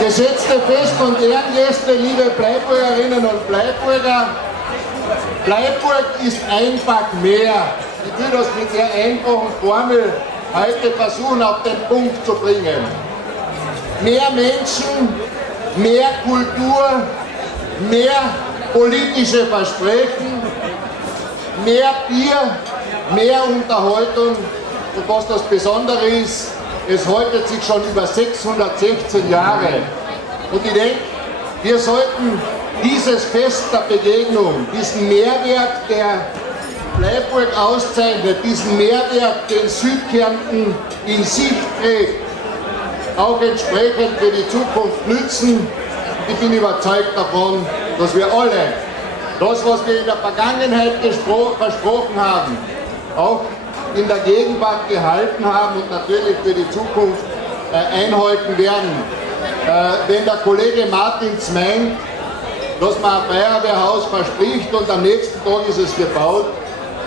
Geschätzte Fest- und Ehrengäste, liebe Bleiburgerinnen und Bleiburger, Bleiburg ist einfach mehr. Ich will das mit der einfachen Formel heute versuchen auf den Punkt zu bringen. Mehr Menschen, mehr Kultur, mehr politische Versprechen, mehr Bier, mehr Unterhaltung und was das Besondere ist, es hält sich schon über 616 Jahre. Und ich denke, wir sollten dieses Fest der Begegnung, diesen Mehrwert, der Bleiburg auszeichnet, diesen Mehrwert, den Südkärnten in sich trägt, auch entsprechend für die Zukunft nützen. Ich bin überzeugt davon, dass wir alle das, was wir in der Vergangenheit versprochen haben, auch in der Gegenwart gehalten haben und natürlich für die Zukunft einhalten werden. Wenn der Kollege Martins meint, dass man ein Feuerwehrhaus verspricht und am nächsten Tag ist es gebaut,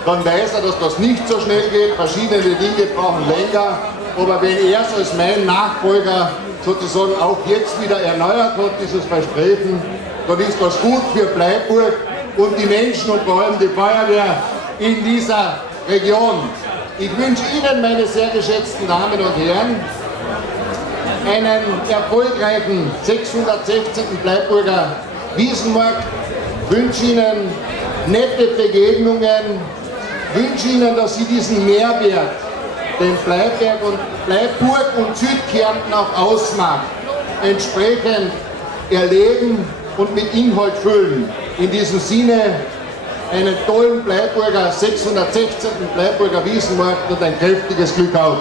dann weiß er, dass das nicht so schnell geht. Verschiedene Dinge brauchen länger. Aber wenn er es als mein Nachfolger sozusagen auch jetzt wieder erneuert hat, dieses Versprechen, dann ist das gut für Bleiburg und die Menschen und vor allem die Feuerwehr in dieser Region. Ich wünsche Ihnen, meine sehr geschätzten Damen und Herren, einen erfolgreichen 616. Bleiburger Wiesenmarkt, wünsche Ihnen nette Begegnungen, wünsche Ihnen, dass Sie diesen Mehrwert, den Bleiburg und Südkärnten auch ausmacht, entsprechend erleben und mit Inhalt füllen. In diesem Sinne einen tollen Bleiburger 616. Bleiburger Wiesenmarkt und ein kräftiges Glück auf.